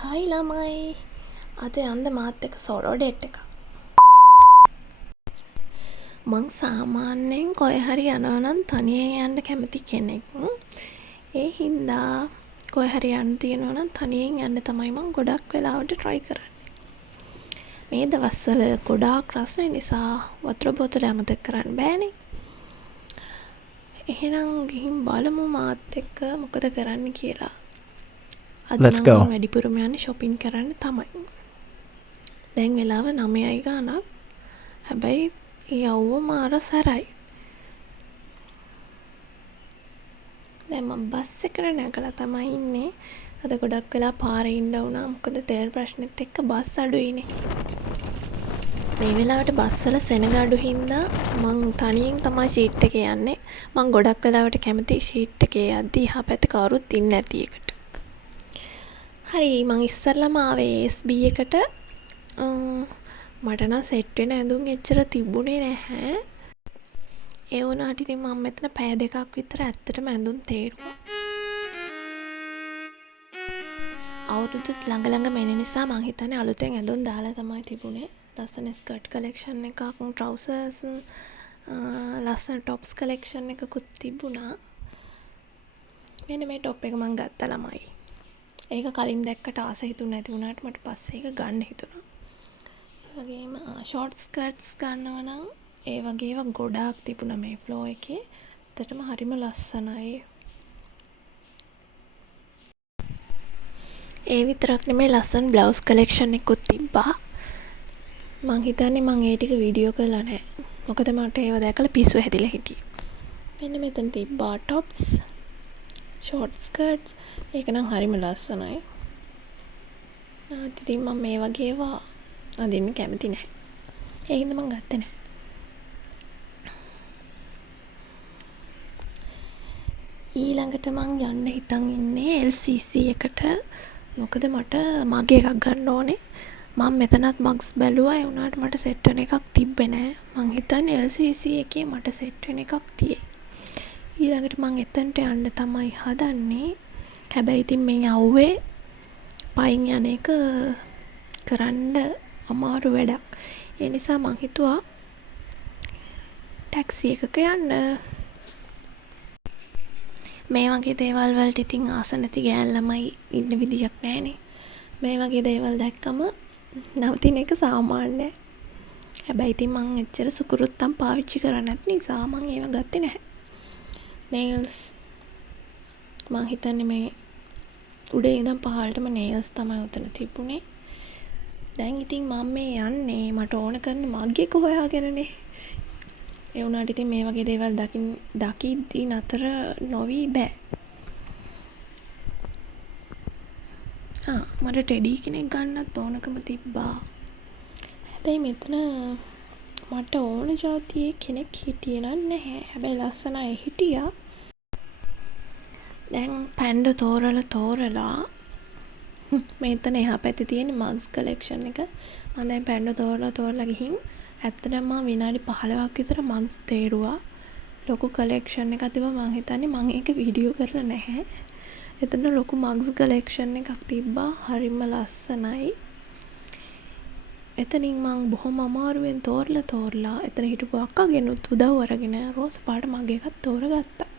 හයි ළමයි. අද යන්න මාත් එක්ක සෝලෝ ඩේට් එකක්. මං සාමාන්‍යයෙන් කොහේ හරි යනවා නම් තනියෙන් යන්න කැමති කෙනෙක්. ඒ හින්දා කොහේ හරි යන්න තියෙනවා නම් තනියෙන් යන්න තමයි මං ගොඩක් වෙලාවට try කරන්නේ. මේ දවස්වල ගොඩාක් රස්නේ නිසා වතුර බෝතල අමතක කරන්න බෑනේ. එහෙනම් ගිහින් බලමු මාත් එක්ක මොකද කරන්න කියලා. අද Let's go. මම වැඩිපුරම යන්නේ shopping කරන්න තමයි. දැන් වෙලාව 9යි ගානක්. හැබැයි යව්ව මාර සැරයි. දැන් මම බස් එකට නැගලා තමයි ඉන්නේ. අද ගොඩක් වෙලා පාරේ ඉන්න වුණා. මොකද තෙල් ප්‍රශ්නෙත් එක්ක බස් අඩුයිනේ. මේ වෙලාවට බස් වල සෙනග අඩු හින්දා මං තනියෙන් තමයි ෂීට් එකේ යන්නේ. මං ගොඩක් වෙලාවට කැමති ෂීට් එකේ යද්දි එහා පැත්තේ කවුරුත් ඉන්නේ නැති එකට. හරි මං ඉස්සරලම ආවේ SB එකට. මට නම් සෙට් වෙන ඇඳුම් එච්චර තිබුණේ නැහැ. ඒ වුණාට ඉතින් මම මෙතන පැය දෙකක් විතර ඇත්තටම ඇඳුම් තේරුවා. අවුරුදුත් ළඟ ළඟම එන නිසා මං හිතන්නේ අලුතෙන් ඇඳුම් දාලා තමයි තිබුණේ. ලස්සන ස්කර්ට් කලෙක්ෂන් එකක්, ට්‍රවුසර්ස්, ලස්සන টොප්ස් කලෙක්ෂන් එකකුත් තිබුණා. මෙන්න මේ টොප් එක මං ගත්තා ළමයි. ඒක කලින් දැක්කට ආස හිතුනේ නැති වුණාට මට පස්සේ ඒක ගන්න හිතුණා. ඒ වගේම ෂෝට් ස්කර්ට්ස් ගන්නවා නම් ඒ වගේ ඒවා ගොඩාක් තිබුණා මේ ෆ්ලෝ එකේ. ඇත්තටම හරිම ලස්සනයි. ඒ විතරක් නෙමෙයි ලස්සන බ්ලවුස් කලෙක්ෂන් එකකුත් තිබ්බා. මං හිතන්නේ මං ඒ ටික වීඩියෝ කරලා නැහැ. මොකද මට ඒව දැකලා පිස්සු හැදිලා හිටියේ. මෙන්න මෙතන තිබ්බා টොප්ස්, ෂෝට් ස්කර්ට්ස්. ඒක නම් හරිම ලස්සනයි. ඉතින් මම මේ වගේ ඒවා අඳින්න කැමති නැහැ. ඒ හින්දා මං ගත්තේ නැහැ. ඊළඟට මං යන්න හිතන් ඉන්නේ LCC එකට. මොකද මට මග් එකක් ගන්න ඕනේ. මම මෙතනත් මග්ස් බැලුවා. ඒ වුණාට මට සෙට් වෙන එකක් තිබ්බේ නැහැ. මං හිතන්නේ LCC එකේ මට සෙට් වෙන එකක් තියෙයි. ඊළඟට මං එතනට යන්න තමයි හදන්නේ. හැබැයි ඉතින් මේ යව්වේ පයින් යන එක කරන්න අමාරු වැඩක්. ඒ නිසා මං හිතුවා ටැක්සි එකක යන්න. මේ වගේ දේවල් වලට ඉතින් ආස නැති ගෑන් ළමයි ඉන්න විදියක් නැහැනේ. මේ වගේ දේවල් දැක්කම නවතින එක සාමාන්‍යයි. හැබැයි ඉතින් මං එච්චර සුකුරුත්තම් පාවිච්චි කරන්නේ නැති නිසා මං ඒව ගත්තේ නැහැ. nails මං හිතන්නේ මේ උඩේ ඉඳන් පහළටම nails තමයි උතන තිබුණේ. දැන් ඉතින් මම මේ යන්නේ මට ඕන කරන මග් එක හොයාගෙනනේ. ඒ වුණාට ඉතින් මේ වගේ දේවල් දකිද්දී නතර නොවි බෑ. මට ටෙඩි කෙනෙක් ගන්නත් ඕනකම තිබ්බා. හැබැයි මෙතන මට ඕන ජාතියේ කෙනෙක් හිටියේ නැහැ. හැබැයි ලස්සන අය හිටියා. දැන් පැන්ඩ තෝරලා මෙතන එහා පැත්තේ තියෙන මග්ස් කලෙක්ෂන් එක. මම දැන් පැන්ඩ තෝරලා ගිහින් ඇත්තටම විනාඩි 15ක් විතර මග්ස් තේරුවා. ලොකු කලෙක්ෂන් එකක් තිබ්බා. මම හිතන්නේ මම ඒක වීඩියෝ කරලා නැහැ. එතන ලොකු මග්ස් කලෙක්ෂන් එකක් තිබ්බා. හරිම ලස්සනයි. එතනින් මං බොහොම අමාරුවෙන් තෝරලා එතන හිටපු අක්කාගෙනුත් උදව් අරගෙන රෝස පාට මග් එකක් තෝරගත්තා.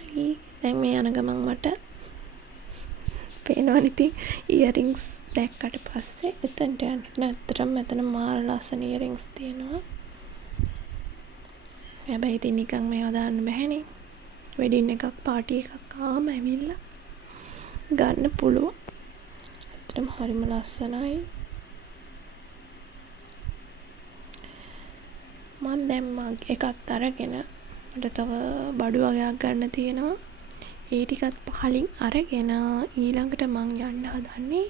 හරි දැන් මේ යන ගමන් මට පේනවා ඉතින් ඉයරින්ග්ස් දැක්කට පස්සේ එතනට යන්න. ඇත්තටම මෙතන මාර ලස්සන ඉයරින්ග්ස් තියෙනවා. හැබැයි ඉතින් නිකන් මේවා දාන්න බැහැනේ. වෙඩින් එකක් පාටි එකක් ආවම ඇවිල්ලා ගන්න පුළුවන්. ඇත්තටම හරිම ලස්සනයි. මම දැන් මග් එකත් අරගෙන මට තව බඩු වගේක් ගන්න තියෙනවා. ඒ ටිකත් පහලින් අරගෙන ඊළඟට මං යන්න හදන්නේ.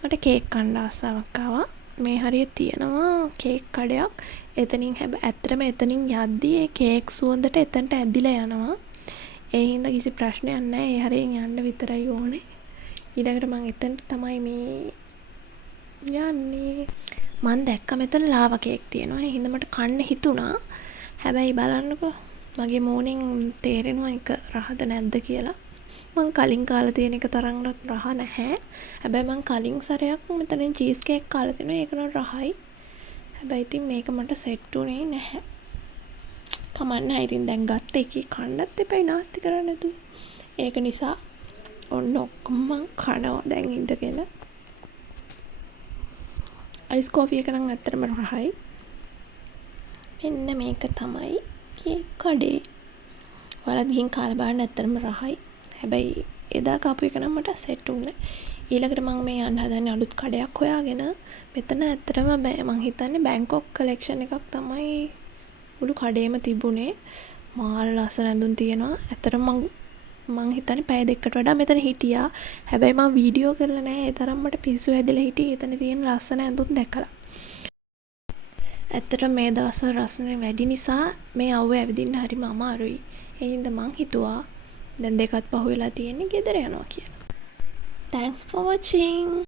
මට කේක් කන්න ආසාවක් ආවා. මේ හරිය තියෙනවා කේක් කඩයක්. එතනින් ඇත්තටම එතනින් යද්දී ඒ කේක් සුවඳට එතනට ඇදිලා යනවා. ඒ හින්දා කිසි ප්‍රශ්නයක් නැහැ. ඒ හරියෙන් යන්න විතරයි ඕනේ. ඊළඟට මං එතනට තමයි මේ යන්නේ. මං දැක්ක මෙතන ලාවා කේක් තියෙනවා. ඒ හින්දා මට කන්න හිතුණා. හැබැයි බලන්නකෝ මගේ මූණෙන් තේරෙනවා එක රහද නැද්ද කියලා. මං කලින් කාලා තියෙන එක තරම්වත් රහ නැහැ. හැබැයි මං කලින් සැරයක් මෙතනින් චීස් කේක් කාලා තිනවා. ඒක නම් රහයි. හැබැයි ඉතින් මේක මට සෙට් උනේ නැහැ. කමක් නැහැ. ඉතින් දැන් ගත්ත එකේ කන්නත් එපා නාස්ති කරන්න නැතුව. ඒක නිසා ඔන්න ඔක්කොම මං කනවා දැන් ඉඳගෙන. අයිස් කෝෆි එක නම් ඇත්තටම රහයි. මෙන්න මේක තමයි කේක් කඩේ. ඔයාලා ගිහින් කාලා බලන්න ඇත්තටම රහයි. හැබැයි එදා කාපු එක නම් මට සෙට් උන්නේ නැහැ. ඊළඟට මම මේ යන්න හදන්නේ අලුත් කඩයක් හොයාගෙන. මෙතන ඇත්තටම මං හිතන්නේ බැංකොක් කලෙක්ෂන් එකක් තමයි මුළු කඩේම තිබුණේ. මාර ලස්සන ඇඳුම් තියෙනවා. ඇත්තටම මං හිතන්නේ පැය දෙකකට වඩා මෙතන හිටියා. හැබැයි මම වීඩියෝ කරලා නැහැ. ඒ තරම් මට පිස්සු හැදිලා හිටියේ එතන තියෙන ලස්සන ඇඳුම් දැකලා. ඇත්තටම මේ දවස්වල රස්නේ වැඩි නිසා මේ අවුවේ ඇවිදින්න හරිම අමාරුයි. ඒ හින්දා මං හිතුවා දැන් දෙකත් පහු වෙලා තියෙන්නේ ගෙදර යනවා කියලා. Thanks for watching.